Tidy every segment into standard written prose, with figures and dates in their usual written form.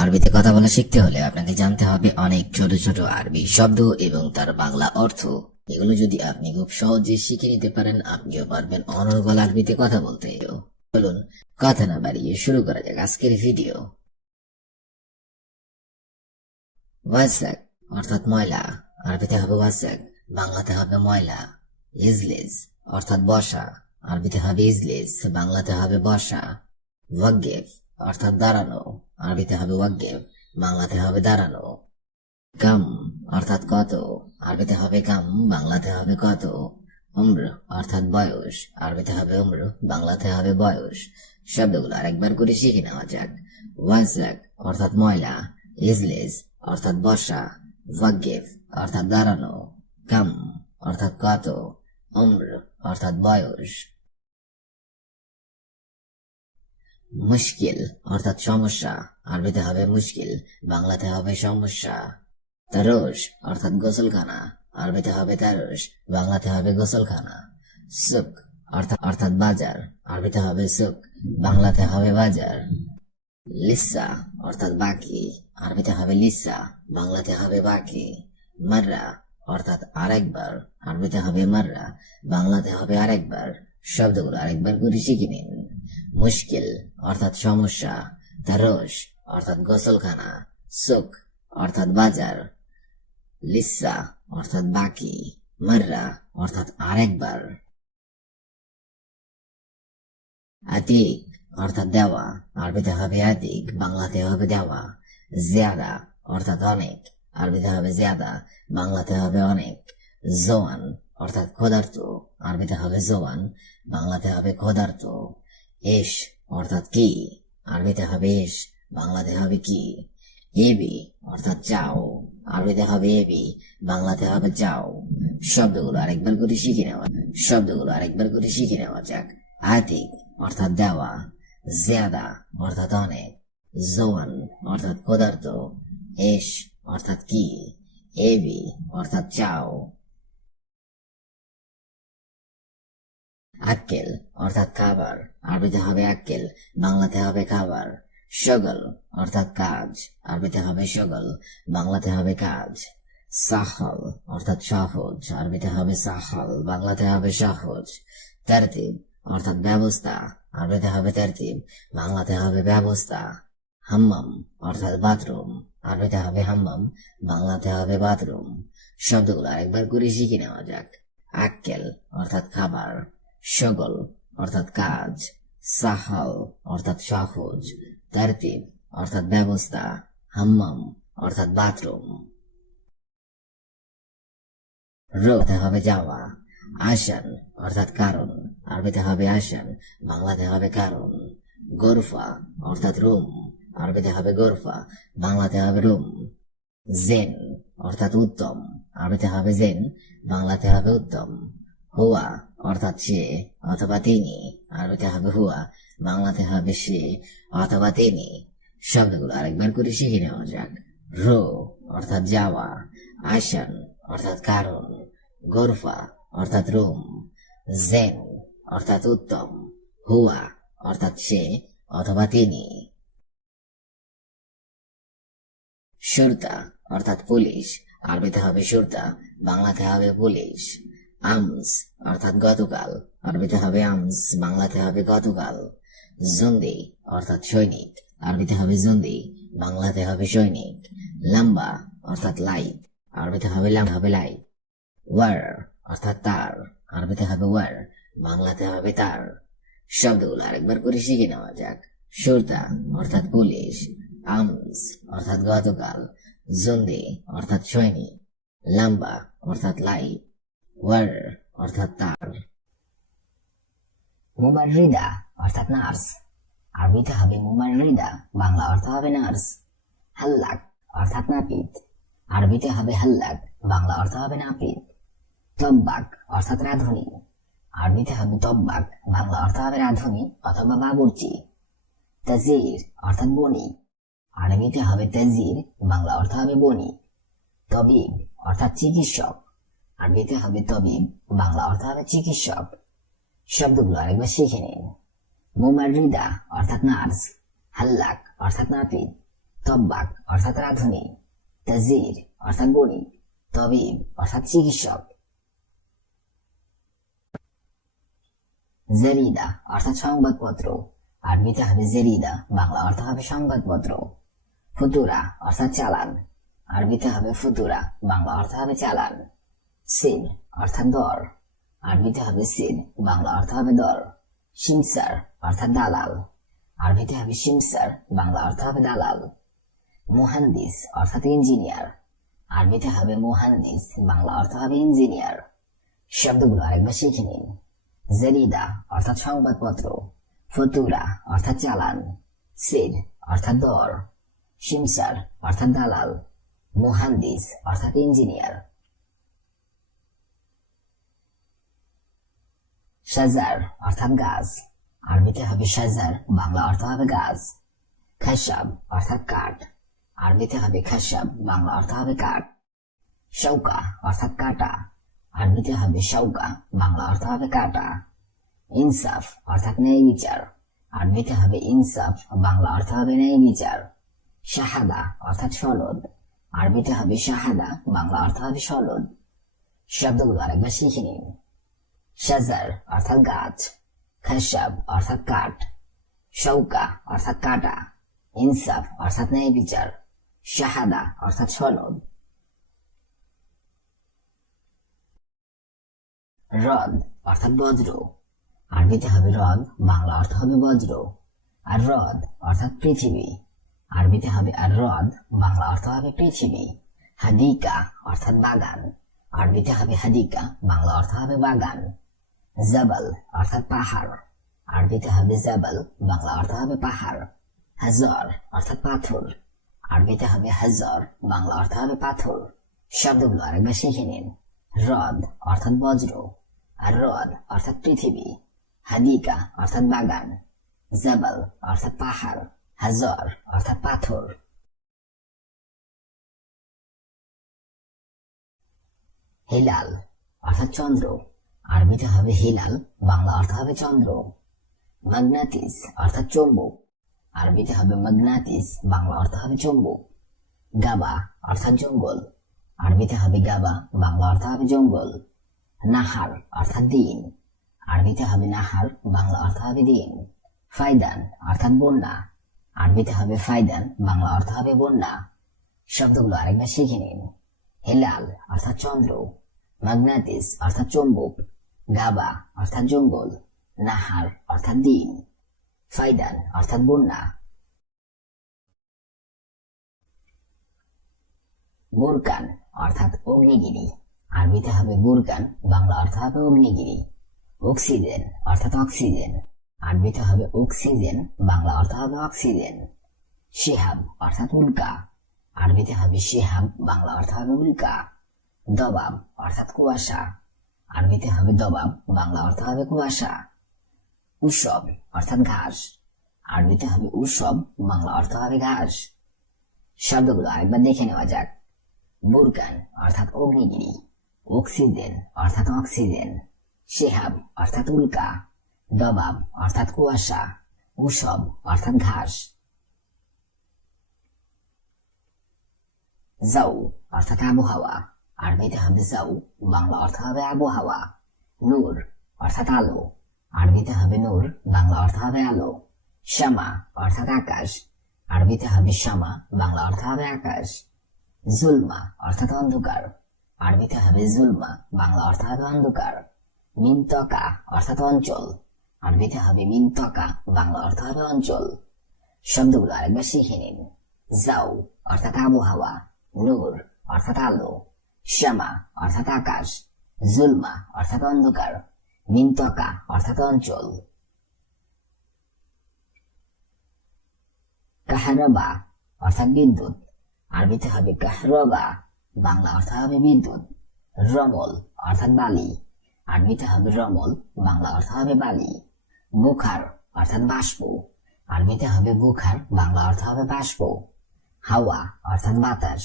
আরবিতে কথা বলা শিখতে হলে আপনাকে জানতে হবে অনেক ছোট ছোট আরবি শব্দ এবং তার বাংলা অর্থ। এগুলো যদি আপনি খুব সহজে শিখে নিতে পারেন, আপনিও পারবেন অনর্গল আরবিতে কথা বলতে। চলুন কথা না বাড়িয়ে শুরু করা যাক আজকের ভিডিও। ওয়াসাক অর্থাৎ ময়লা, আরবিতে হবে ওয়াসাক, বাংলাতে হবে ময়লা। ইজলিস অর্থাৎ বসা, আরবিতে হবে ইজলিস, বাংলাতে হবে বসা। ওয়াগেফ অর্থাৎ দাঁড়ানো, আরবিতে হবে ওয়াগেফ, বাংলাতে হবে দাঁড়ানো। কাম অর্থাৎ কত, আরবিতে হবে কাম, বাংলাতে হবে কত। উম্র অর্থাৎ বয়স, আরবিতে হবে উম্র, বাংলাতে হবে বয়স। শব্দগুলো আরেকবার করে শিখে নেওয়া যাক। ওয়াজাক অর্থাৎ ময়লা, ইজলিস অর্থাৎ বসা, ওয়াগেফ অর্থাৎ দাঁড়ানো, কাম অর্থাৎ কত, উম্র অর্থাৎ বয়স। মুশকিল অর্থাৎ সমস্যা, আরবিতে হবে মুশকিল, বাংলাতে হবে সমস্যা। তারস অর্থাৎ গোসলখানা, আরবিতে হবে তারস, বাংলাতে হবে গোসলখানা। সুক অর্থাৎ বাজার, আরবিতে হবে সুক, বাংলাতে হবে বাজার। লিসা অর্থাৎ বাকি, আরবিতে হবে লিসা, বাংলাতে হবে বাকি। মাররা অর্থাৎ আরেকবার, আরবিতে হবে মাররা, বাংলাতে হবে আরেকবার। শব্দগুলো আরেকবার করে শিখে নিন। মুশকিল অর্থাৎ সমস্যা, তারস অর্থাৎ গোসলখানা, সুক অর্থাৎ বাজার, লিসা অর্থাৎ বাকি, মাররা অর্থাৎ আরেকবার। আতিক অর্থাৎ দেওয়া, আরবিতে হবে আতিক, বাংলাতে হবে দেওয়া। জিয়াদা অর্থাৎ অনেক, আরবিতে হবে জিয়াদা, বাংলাতে হবে অনেক। জোয়ান অর্থাৎ ক্ষুধার্ত, আরবিতে হবে জোয়ান, বাংলাতে হবে ক্ষুধার্ত। এশ অর্থাৎ কি, আরবিতে হবে এশ, বাংলাতে হবে কি। এবি অর্থাৎ চাও, আরবিতে হবে এবি, বাংলাতে হবে চাও। শব্দগুলো আরেকবার করে শিখে নেওয়া যাক। আতিক অর্থাৎ দেওয়া, জিয়াদা অর্থাৎ অনেক, জোয়ান অর্থাৎ ক্ষুধার্ত, এশ অর্থাৎ কি, এবি অর্থাৎ চাও। আক্কেল অর্থাৎ খাবার, আরবিতে হবে আক্কেল, বাংলাতে হবে খাবার। শগল অর্থাৎ কাজ, আরবিতে হবে শগল, বাংলাতে হবে কাজ। সাহল অর্থাৎ সহজ, আরবিতে হবে সাহল, বাংলাতে হবে সহজ। তারতিব অর্থাৎ ব্যবস্থা, আরবিতে হবে তারতিব, বাংলাতে হবে ব্যবস্থা। হাম্মাম অর্থাৎ বাথরুম, আরবিতে হবে হাম্মাম, বাংলাতে হবে বাথরুম। শব্দগুলো আরেকবার করে শিখে নেওয়া যাক। আক্কেল অর্থাৎ খাবার, শগল অর্থাৎ কাজ, সাহাল অর্থাৎ সহজ, তারতিব অর্থাৎ ব্যবস্থা, হাম্মাম অর্থাৎ বাথরুম। রোতে হবে যাওয়া। আসান অর্থাৎ কারণ, আরবিতে হবে আসান, বাংলাতে হবে কারণ। গোরফা অর্থাৎ রুম, আরবিতে হবে গোরফা, বাংলাতে হবে রুম। জেন অর্থাৎ উত্তম, আরবিতে হবে জেন, বাংলাতে হবে উত্তম। হুয়া অর্থাৎ সে অথবা তিনি, আরবিতে হবে হুয়া, বাংলাতে হবে সে অথবা তিনি। শব্দগুলো আরেকবার করে শিখে নেওয়া যাক। রো অর্থাৎ যাওয়া, আসান অর্থাৎ কারণ, গোরফা অর্থাৎ রুম, জেন অর্থাৎ উত্তম, হুয়া অর্থাৎ সে অথবা তিনি। সুরতা অর্থাৎ পুলিশ, আরবিতে হবে সুরতা, বাংলাতে হবে পুলিশ। আমস অর্থাৎ গতকাল, আরবিতে হবে আমস, বাংলাতে হবে গতকাল। জন্দি অর্থাৎ সৈনিক, আরবিতে হবে জন্দি, বাংলাতে হবে সৈনিক। লম্বা অর্থাৎ লাইট, আরবিতে হবে লাইট। ওয়ার অর্থাৎ তার, আরবিতে হবে ওয়ার, বাংলাতে হবে তার। শব্দগুলো আরেকবার করে শিখে নেওয়া যাক। সুরতা অর্থাৎ পুলিশ, আমস অর্থাৎ গতকাল, জন্দি অর্থাৎ সৈনিক, লম্বা অর্থাৎ লাইট, ওয়ার অর্থাৎ তার। মুমাররিদা অর্থাৎ নার্স, আরবিতে হবে মুমাররিদা, বাংলা অর্থ হবে নার্স। হাল্লাক অর্থাৎ নাপিত, আরবিতে হবে হাল্লাক, বাংলা অর্থ হবে নাপিত। তব্বাক অর্থাৎ রাঁধুনি, আরবিতে হবে তব্বাক, বাংলা অর্থ হবে রাঁধুনি অথবা বাবুর্চি। তাজির অর্থাৎ বণিক, আরবিতে হবে তাজির, বাংলা অর্থ হবে বণিক। তবিব অর্থাৎ চিকিৎসক, আরবিতে হবে তবিব, বাংলা অর্থ হবে চিকিৎসক। শব্দগুলো আরেকবার শিখে নিন। মুমাররিদা অর্থাৎ নার্স, হাল্লাক অর্থাৎ নাপিত, তব্বাক অর্থাৎ রাঁধুনি, তাজির অর্থাৎ বণিক, তবিব অর্থাৎ চিকিৎসক। জেরিদা অর্থাৎ সংবাদপত্র, আরবিতে হবে জেরিদা, বাংলা অর্থ হবে সংবাদপত্র। ফুতুরা অর্থাৎ চালান, আরবিতে হবে ফুতুরা, বাংলা অর্থ হবে চালান। সিন অর্থাৎ দর, আরবিতে হবে সিন, বাংলা অর্থ হবে দর। সিমসার অর্থাৎ দালাল, আরবিতে হবে সিমসার, বাংলা অর্থ হবে দালাল। মুহান্দিস অর্থাৎ ইঞ্জিনিয়ার, আরবিতে হবে মুহান্দিস, বাংলা অর্থ হবে ইঞ্জিনিয়ার। শব্দগুলো আরেকবার শিখে নিন। জেরিদা অর্থাৎ সংবাদপত্র, ফতুরা অর্থাৎ চালান, সির অর্থাৎ দর, সিমসার অর্থাৎ দালাল, মুহান্দিস অর্থাৎ ইঞ্জিনিয়ার। শাজার অর্থাৎ গাছ, আরবিতে হবে শাজার, বাংলা অর্থ হবে গাছ। খাসাব অর্থাৎ কাঠ, আরবিতে হবে খাসাব, বাংলা অর্থ হবে কাঠ। শৌকা অর্থাৎ কাটা, আরবিতে হবে শৌকা, বাংলা অর্থ হবে কাটা। ইনসাফ অর্থাৎ ন্যায় বিচার, আরবিতে হবে ইনসাফ, বাংলা অর্থ হবে ন্যায় বিচার। শাহাদা অর্থাৎ সনদ, আরবিতে হবে শাহাদা, বাংলা অর্থ হবে সনদ। শব্দগুলো আরেকবার শিখে নিন। শাজার অর্থাৎ গাছ, খাসাব অর্থাৎ কাঠ, শৌকা অর্থাৎ কাটা, ইনসাফ অর্থাৎ ন্যায় বিচার, শাহাদা অর্থাৎ সনদ। রদ অর্থাৎ বজ্র, আরবিতে হবে রদ, বাংলা অর্থ হবে বজ্র। আর রদ অর্থাৎ পৃথিবী, আরবিতে হবে আর রদ, বাংলা অর্থ হবে পৃথিবী। হাদিকা অর্থাৎ বাগান, আরবিতে হবে হাদিকা, বাংলা অর্থ হবে বাগান। জাবাল অর্থাৎ পাহাড়, আরবিতে হবে জাবাল, বাংলা অর্থ হবে পাহাড়। হাজর অর্থাৎ পাথর, আরবিতে হবে হাজর, বাংলা অর্থ হবে পাথর। শব্দগুলো আরেকবার শিখে নিন। রদ অর্থাৎ বজ্র, আর রদ অর্থাৎ পৃথিবী, হাদিকা অর্থাৎ বাগান, জাবাল অর্থাৎ পাহাড়, হাজর অর্থাৎ পাথর। হিলাল অর্থাৎ চন্দ্র, আরবিতে হবে হিলাল, বাংলা অর্থ হবে চন্দ্র। মাগনাতিস অর্থাৎ চৌম্বক, আরবিতে হবে মাগনাতিস, বাংলা অর্থ হবে চৌম্বক। গাবা অর্থাৎ জঙ্গল, আরবিতে হবে গাবা, বাংলা অর্থ হবে জঙ্গল। নাহার অর্থাৎ দিন, আরবিতে হবে নাহার, বাংলা অর্থ হবে দিন। ফায়দান অর্থাৎ বন্যা, আরবিতে হবে ফায়দান, বাংলা অর্থ হবে বন্যা। শব্দগুলো আরেকবার শিখে নিন। হিলাল অর্থাৎ চন্দ্র, মাগনাতিস অর্থাৎ চৌম্বক, গাবা অর্থাৎ জঙ্গল, নাহার অর্থাৎ দিন, ফায়দান অর্থাৎ বন্যা। বুরকান অর্থাৎ অগ্নিগিরি, আরবিতে হবে বুরকান, বাংলা অর্থ হবে অগ্নিগিরি। অক্সিজেন অর্থাৎ অক্সিজেন, আরবিতে হবে অক্সিজেন, বাংলা অর্থ হবে অক্সিজেন। শিহাব অর্থাৎ উল্কা, আরবিতে হবে শিহাব, বাংলা অর্থ হবে উল্কা। দবাব অর্থাৎ কুয়াশা, আরবিতে হবে দবাব, বাংলা অর্থ হবে কুয়াশা। উৎসব অর্থাৎ ঘাস, আরবিতে হবে উৎসব, বাংলা অর্থ হবে ঘাস। শব্দগুলো আরেকবার দেখে নেওয়া যাক। বুরকান অর্থাৎ অগ্নিগিরি, অক্সিজেন অর্থাৎ অক্সিজেন, শিহাব অর্থাৎ উল্কা, দবাব অর্থাৎ কুয়াশা, উৎসব অর্থাৎ ঘাস। জাউ অর্থাৎ আবহাওয়া, আরবিতে হবে জাউ, বাংলা অর্থ হবে আবহাওয়া। নূর অর্থাৎ আলো, আরবিতে হবে নূর, বাংলা অর্থ হবে আলো। শামা অর্থাৎ আকাশ, আরবিতে হবে শামা, বাংলা অর্থ হবে আকাশ। জুলমা অর্থাৎ অন্ধকার, আরবিতে হবে জুলমা, বাংলা অর্থ হবে অন্ধকার। মিনতকা অর্থাৎ অঞ্চল, আরবিতে হবে মিনতকা, বাংলা অর্থ হবে অঞ্চল। শব্দগুলো আরেকবার শিখে নিন। জাউ অর্থাৎ আবহাওয়া, নূর অর্থাৎ আলো, শামা অর্থাৎ আকাশ, জুলমা অর্থাৎ অন্ধকার, মিনতকা অর্থাৎ অঞ্চল। কাহরাবা অর্থাৎ বিদ্যুৎ, আরবিতে হবে কাহরাবা, বাংলা অর্থ হবে বিদ্যুৎ। রমল অর্থাৎ বালি, আরবিতে হবে রমল, বাংলা অর্থ হবে বালি। বুখার অর্থাৎ বাষ্প, আরবিতে হবে বুখার, বাংলা অর্থ হবে বাষ্প। হাওয়া অর্থাৎ বাতাস,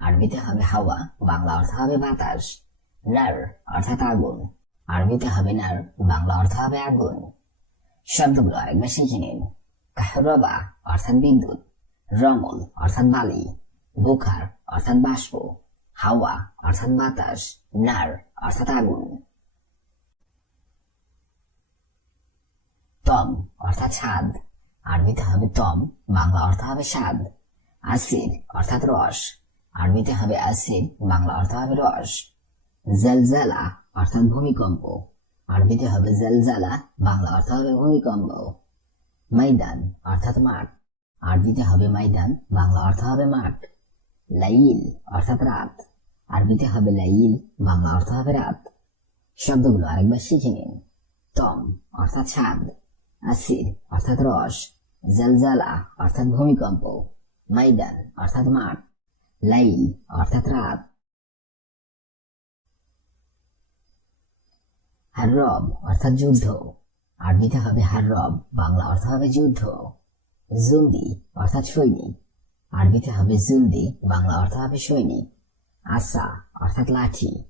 আরবিতে হবে হাওয়া, বাংলা অর্থ হবে বাতাস। নার অর্থাৎ আগুন, আরবিতে হবে নার, বাংলা অর্থ হবে আগুন। শব্দগুলো আরেকবার শিখে নিন। কাহরাবা অর্থাৎ বিদ্যুৎ, রমল অর্থাৎ বালি, বুখার অর্থাৎ বাষ্প, হাওয়া অর্থাৎ বাতাস, নার অর্থাৎ আগুন। তম অর্থাৎ স্বাদ, আরবিতে হবে তম, বাংলা অর্থ হবে স্বাদ। আসির অর্থাৎ রস, আরবিতে হবে আসির, বাংলা অর্থ হবে রস। জলজালা অর্থাৎ ভূমিকম্প, আরবিতে হবে জলজালা, বাংলা অর্থ হবে ভূমিকম্প। ময়দান অর্থাৎ মাঠ, আরবিতে হবে ময়দান, বাংলা অর্থ হবে মাঠ। লাইল অর্থাৎ রাত, আরবিতে হবে লাইল, বাংলা অর্থ হবে রাত। শব্দগুলো আরেকবার শিখে নিন। তম অর্থাৎ স্বাদ, আসির অর্থাৎ রস, জলজালা অর্থাৎ ভূমিকম্প, ময়দান অর্থাৎ মাঠ, লাইল অর্থাৎ রাত। হাররব অর্থাৎ যুদ্ধ, আরবিতে হবে হাররব, বাংলা অর্থ হবে যুদ্ধ। জুন্দি অর্থাৎ সৈনিক, আরবিতে হবে জুন্দি, বাংলা অর্থ হবে সৈনিক। আসা অর্থাৎ লাঠি,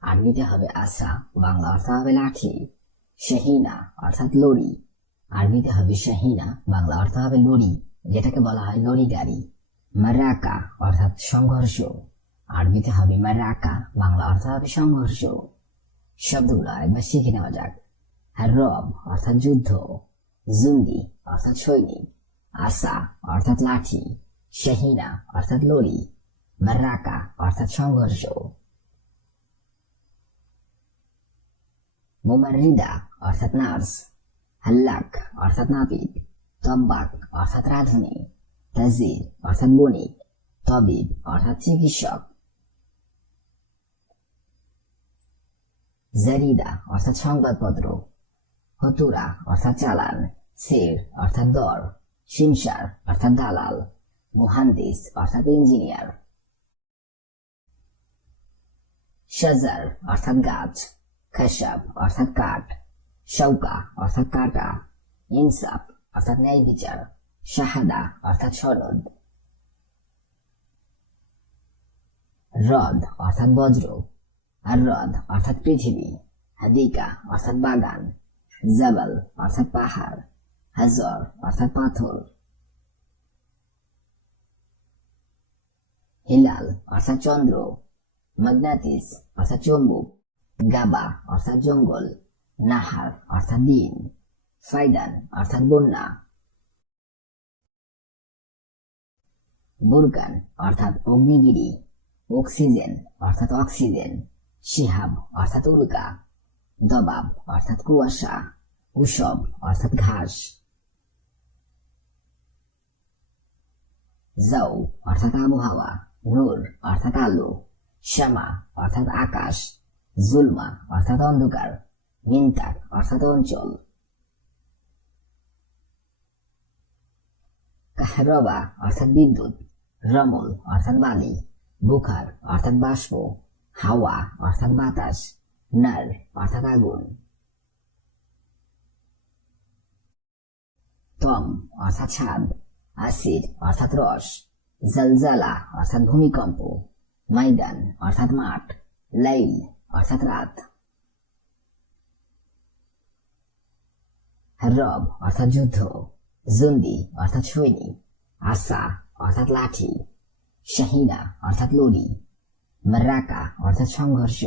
আরবিতে হবে আসা, বাংলা অর্থ হবে লাঠি। শাহিনা অর্থাৎ লরি, আরবিতে হবে শাহিনা, বাংলা অর্থ হবে লরি, যেটাকে বলা হয় লরি গাড়ি। মারাকা অর্থাৎ সংঘর্ষ, আরবিতে হবে মারাকা, বাংলা অর্থ হবে সংঘর্ষ। শব্দগুলো আরেকবার শিখে নেওয়া যাক। হাররব অর্থাৎ যুদ্ধ, জুন্দি অর্থাৎ সৈনিক, আসা অর্থাৎ লাঠি, শাহিনা অর্থাৎ লরি, মারাকা অর্থাৎ সংঘর্ষ। মুমাররিদা অর্থাৎ নার্স, হাল্লাক অর্থাৎ নাপিত, তব্বাক অর্থাৎ রাঁধুনি, তাজির অর্থাৎ বণিক, তবিব অর্থাৎ চিকিৎসক। জারিদা অর্থাৎ সংবাদপত্র, হতুরা অর্থাৎ চালান, সির অর্থাৎ দর, সিমসার অর্থাৎ দালাল, মুহান্দিস অর্থাৎ ইঞ্জিনিয়ার। শাজার অর্থাৎ গাছ, খাসাব অর্থাৎ কাঠ, শৌকা অর্থাৎ কাটা, ইনসাফ অর্থাৎ ন্যায় বিচার, শাহাদা অর্থাৎ সনদ। হ্রদ অর্থাৎ বজ্র, আর-রদ অর্থাৎ পৃথিবী, হাদিকা অর্থাৎ বাগান, জাবাল অর্থাৎ পাহাড়, হাজর অর্থাৎ পাথর। হিলাল অর্থাৎ চন্দ্র, মাগনাতিস অর্থাৎ চুম্বক, গাবা অর্থাৎ জঙ্গল, নাহার অর্থাৎ দিন, ফাইদান অর্থাৎ বন্যা। বুরকান অর্থাৎ অগ্নিগিরি, অক্সিজেন অর্থাৎ অক্সিজেন, শিহাব অর্থাৎ উল্কা, দবাব অর্থাৎ কুয়াশা, উসব অর্থাৎ ঘাস। জাউ অর্থাৎ আবহাওয়া, নূর অর্থাৎ আলো, শামা অর্থাৎ আকাশ, জুলমা অর্থাৎ অন্ধকার, মিনতাক অর্থাৎ অঞ্চল। কাহরবা অর্থাৎ বিদ্যুৎ, রমল অর্থাৎ বালি, বুখার অর্থাৎ বাষ্প, হাওয়া অর্থাৎ বাতাস, নার অর্থাৎ আগুন। তম অর্থাৎ স্বাদ, আসির অর্থাৎ রস, জলজালা অর্থাৎ ভূমিকম্প, ময়দান অর্থাৎ মাঠ, লাইল অর্থাৎ রাত। হাররব অর্থাৎ যুদ্ধ, জুন্দি অর্থাৎ সৈনিক, আসা অর্থাৎ লাঠি, শাহিনা অর্থাৎ লরি, মারাকা অর্থাৎ সংঘর্ষ,